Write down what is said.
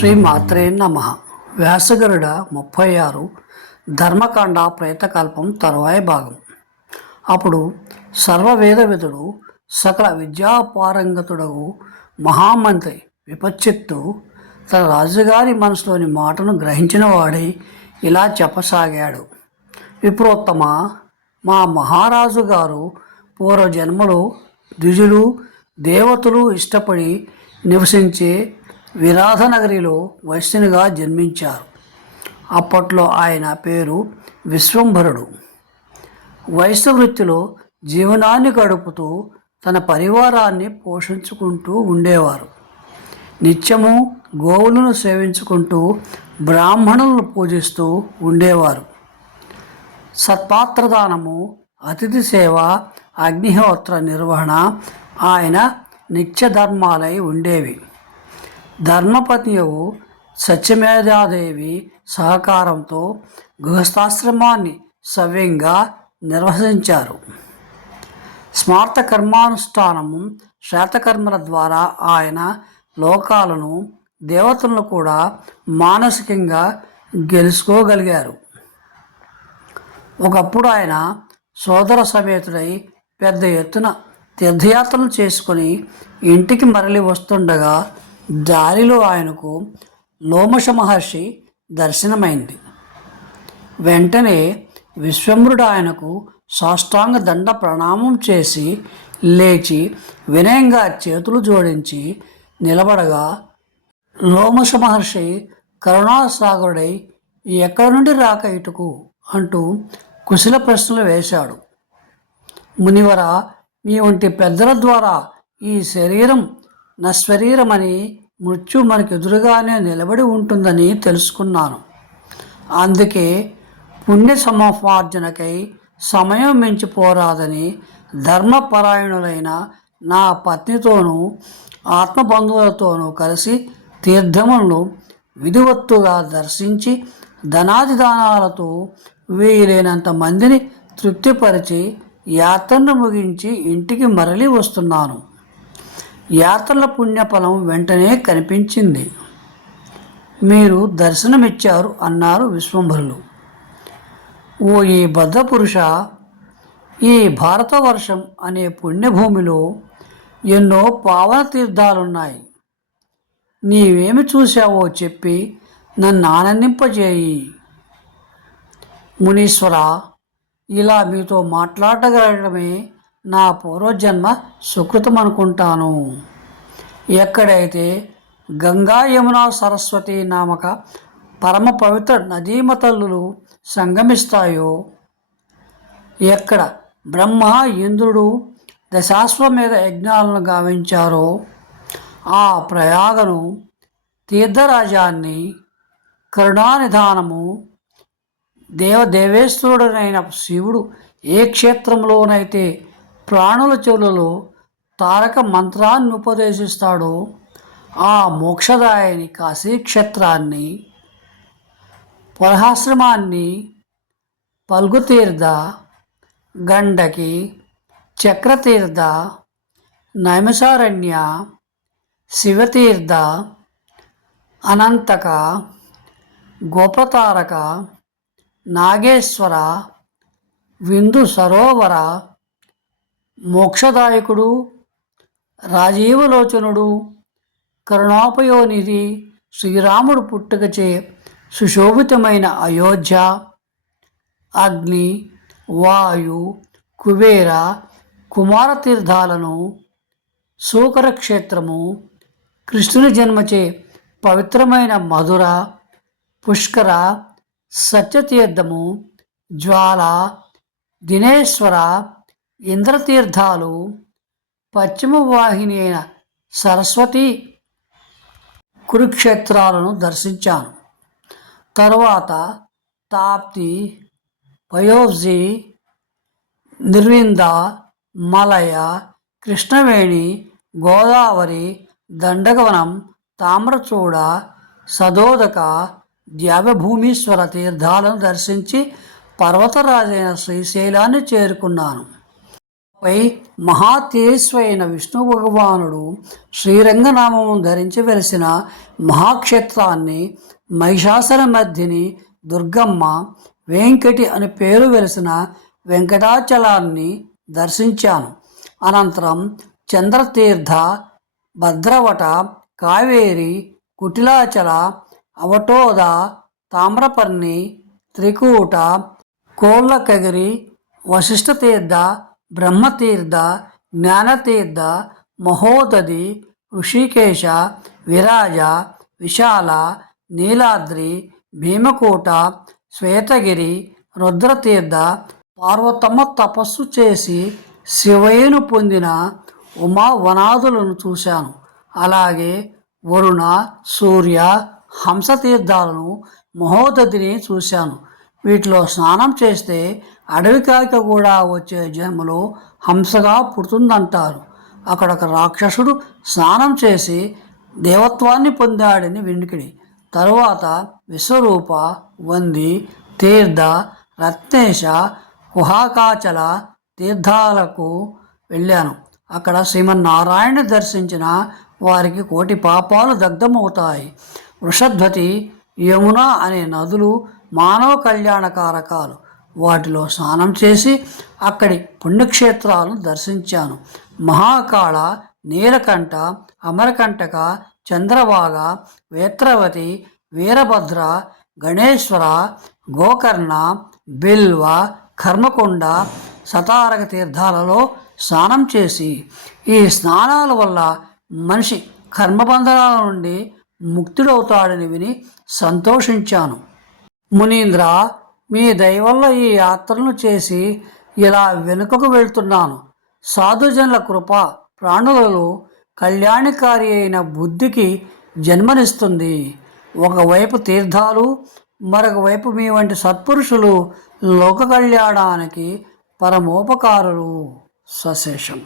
శ్రీ మాత్రే నమ. వ్యాసగరుడ ముప్పై ఆరు ధర్మకాండ ప్రేతకల్పం తరువాయి భాగం. అప్పుడు సర్వవేదవిధుడు సకల విద్యాపారంగతుడగు మహామంత్రి విపచ్చిత్తు తన రాజుగారి మనసులోని మాటను గ్రహించిన వాడై ఇలా చెప్పసాగాడు. విప్రోత్తమ మా మహారాజు గారు పూర్వజన్మలో ద్విజులు దేవతలు ఇష్టపడి నివసించే విరాధనగరిలో వైశ్యునిగా జన్మించారు. అప్పట్లో ఆయన పేరు విశ్వంభరుడు. వైశ్య వృత్తిలో జీవనాన్ని గడుపుతూ తన పరివారాన్ని పోషించుకుంటూ ఉండేవారు. నిత్యము గోవులను సేవించుకుంటూ బ్రాహ్మణులను పూజిస్తూ ఉండేవారు. సత్పాత్రదానము అతిథి సేవ అగ్నిహోత్ర నిర్వహణ ఆయన నిత్యధర్మాలై ఉండేవి. ధర్మపత్నియవు సత్యమేధాదేవి సహకారంతో గృహస్థాశ్రమాన్ని సవ్యంగా నిర్వహించారు. స్మార్త కర్మానుష్ఠానము శ్వేతకర్మల ద్వారా ఆయన లోకాలను దేవతలను కూడా మానసికంగా గెలుచుకోగలిగారు. ఒకప్పుడు ఆయన సోదర సమేతుడై పెద్ద ఎత్తున తీర్థయాత్రలు చేసుకొని ఇంటికి మరలి వస్తుండగా దారిలో ఆయనకు లోమష మహర్షి దర్శనమైంది. వెంటనే విశ్వమ్రుడు ఆయనకు సాష్టాంగ దండ ప్రణామం చేసి లేచి వినయంగా చేతులు జోడించి నిలబడగా లోమష మహర్షి కరుణాసాగరుడై ఎక్కడి నుండి రాక ఇటుకు అంటూ కుశల ప్రశ్నలు వేశాడు. మునివర మీ వంటి పెద్దల ద్వారా ఈ శరీరం నశ్వరీరమని మృత్యు మనకు ఎదురుగానే నిలబడి ఉంటుందని తెలుసుకున్నాను. అందుకే పుణ్య సమార్జనకై సమయం మించిపోరాదని ధర్మపరాయణులైన నా పత్నితోనూ ఆత్మబంధువులతోనూ కలిసి తీర్థములను విధివత్తుగా దర్శించి ధనాదిదానాలతో వీలైనంత మందిని తృప్తిపరిచి యాత్రను ముగించి ఇంటికి మరలి వస్తున్నాను. యాత్రల పుణ్యఫలం వెంటనే కనిపించింది. మీరు దర్శనమిచ్చారు అన్నారు విశ్వంభరులు. ఓ ఈ బద్ధపురుష ఈ భారతవర్షం అనే పుణ్యభూమిలో ఎన్నో పావన తీర్థాలున్నాయి నీవేమి చూశావో చెప్పి నన్ను ఆనందింపజేయి. మునీశ్వర ఇలా మీతో మాట్లాడగలగడమే నా పూర్వజన్మ సుకృతం అనుకుంటాను ఎక్కడైతే గంగా యమున సరస్వతి నామక పరమ పవిత్ర నదీమతల్లులు సంగమిస్తాయో ఎక్కడ బ్రహ్మ ఇంద్రుడు దశాశ్వమేధ యజ్ఞాలను గావించారో ఆ ప్రయాగను తీర్థరాజాన్ని కరుణానిధానము దేవదేవేశ్వరుడనైన శివుడు ఏ క్షేత్రంలోనైతే ప్రాణుల చెవులలో తారక మంత్రాన్ని ఉపదేశిస్తాడో. ఆ మోక్షదాయని కాశీక్షేత్రాన్ని పరహాశ్రమాన్ని పల్గుతీర్థ గండకి చక్రతీర్థ నైమసారణ్య శివతీర్థ అనంతక గోపతారక నాగేశ్వర విందు సరోవర మోక్షదాయకుడు రాజీవలోచనుడు కరుణాపయోనిధి శ్రీరాముడు పుట్టుకచే సుశోభితమైన అయోధ్య అగ్ని వాయు కుబేర కుమారతీర్థాలను సూకర క్షేత్రము కృష్ణుని జన్మచే పవిత్రమైన మధుర పుష్కర సత్యతీర్థము జ్వాల దినేశ్వర ఇంద్రతీర్థాలు పశ్చిమ వాహిని అయిన సరస్వతి కురుక్షేత్రాలను దర్శించాను. తరువాత తాప్తి పయోజీ నిర్వింద మలయ కృష్ణవేణి గోదావరి దండగవనం తామ్రచూడ సదోదక ద్యావభూమీశ్వర తీర్థాలను దర్శించి పర్వతరాజైన శ్రీశైలాన్ని చేరుకున్నాను. పై మహాతేజస్వైన విష్ణు భగవానుడు శ్రీరంగనామము ధరించి వెలిసిన మహాక్షేత్రాన్ని మహిషాసన మధ్యని దుర్గమ్మ వెంకటి అని పేరు వెలిసిన వెంకటాచలాన్ని దర్శించాను. అనంతరం చంద్రతీర్థ భద్రవట కావేరి కుటిలాచల అవటోద తామ్రపర్ణి త్రికూట కోళ్ళకగిరి వశిష్ఠతీర్థ బ్రహ్మతీర్థ జ్ఞానతీర్థ మహోదది ఋషికేశ విరాజ విశాల నీలాద్రి భీమకూట శ్వేతగిరి రుద్రతీర్థ పార్వతమ్మ తపస్సు చేసి శివయ్యను పొందిన ఉమా వనాదులను చూశాను. అలాగే వరుణ సూర్య హంసతీర్థాలను మహోదధిని చూశాను. వీటిలో స్నానం చేస్తే అడవి కాక కూడా వచ్చే జన్మలో హంసగా పుడుతుందంటారు. అక్కడ ఒక రాక్షసుడు స్నానం చేసి దేవత్వాన్ని పొందాడని వినికిడి. తరువాత విశ్వరూప వంది తీర్థ రత్నేశ కుహాకాచల తీర్థాలకు వెళ్ళాను. అక్కడ శ్రీమన్నారాయణ దర్శించిన వారికి కోటి పాపాలు దగ్ధమవుతాయి. వృషధ్వతి యమున అనే నదులు మానవ కళ్యాణ కారకాలు వాటిలో స్నానం చేసి అక్కడి పుణ్యక్షేత్రాలను దర్శించాను. మహాకాళ నీలకంఠ అమరకంటక చంద్రభాగ వేత్రవతి వీరభద్ర గణేశ్వర గోకర్ణ బిల్వ కర్మకొండ సతారక తీర్థాలలో స్నానం చేసి ఈ స్నానాల వల్ల మనిషి కర్మబంధనాల నుండి ముక్తుడవుతాడని విని సంతోషించాను. మునీంద్ర మీ దయవల్ల ఈ యాత్రను చేసి ఇలా వెనుకకు వెళ్తున్నాను. సాధుజనుల కృప ప్రాణులలో కళ్యాణకారి అయిన బుద్ధికి జన్మనిస్తుంది. ఒకవైపు తీర్థాలు మరొక వైపు మీ వంటి సత్పురుషులు లోక కళ్యాణానికి పరమోపకారులు. సశేషం.